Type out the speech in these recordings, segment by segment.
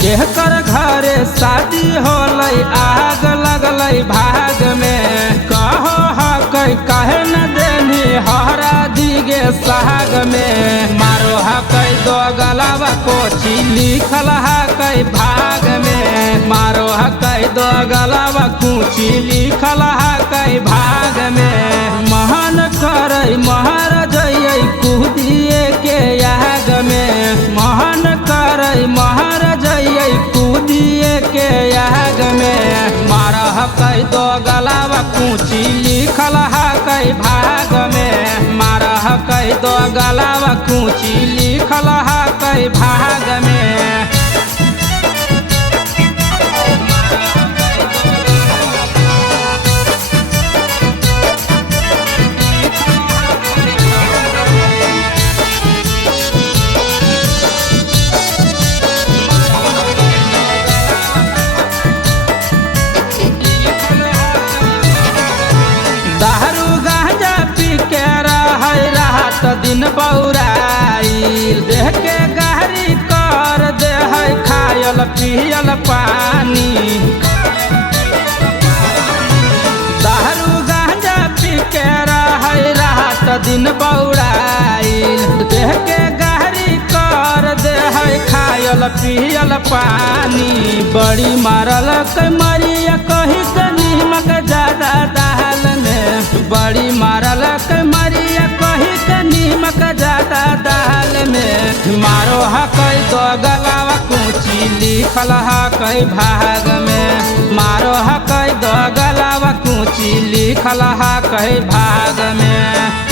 केहकर घरे शादी होलई आग लगलई भाग में कहो हकै कहे न देनी हरा दिगे साग में मारो हकै दो गलावा कोची लिखल हकै भाग में मारो हकै दो गलावा कुची लिखल हकै भाग में महान करई महर जइयै कूदिए के आग में महान करई महर जइयै कूदिए के आग में मारा हकै दो गलावा कुची लिखल हकै भाग में मारा हकै दो गलावा कुची लिखल हकै भाग में। दारू गांजा पी के रहै रात दिन बौराइल देह के गहरी कर दे है खायल पियल पानी। दारू गांजा पी के रहै रात दिन बौराइल देह के गहरी कर दे है खायल पियल पानी। बड़ी मारल मरिया कही के नीमक ज्यादा दाल में बड़ी मारल मरिया कही के नीमक ज्यादा दाल में मारो हकै दो गलावा कुची लिखल हकै भाग में मारो हकै दो गलावा कुची लिखल हकै भाग में।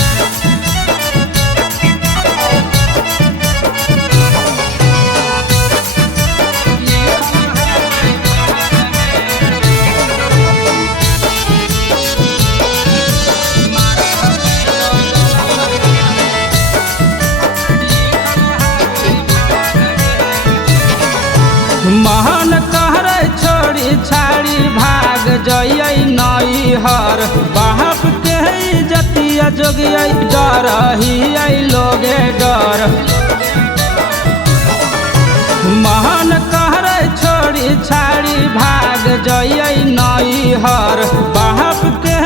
महान कहरे छोड़ी छाड़ी भाग जइयै नैहर बाप के जतिया जोगियै डर हियै लोगे डर। महान कहरे छोड़ी छाड़ी भाग जइयै नैहर बाप के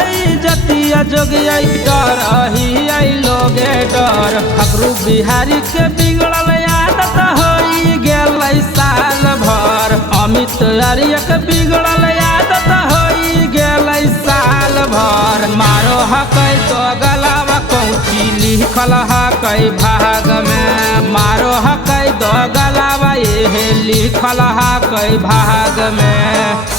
जतिया जोगियै डर हियै लोगे डर। फकरू बिहारी के बिगड़ल आदत होई गेलै साल भर अमित आर्य के बिगड़ल आदत होई गेलै साल भर मारो हकै दो गलावा कौची लिखल हकै भाग में मारो हकै दो गलावा ये लिखल हकै भाग में।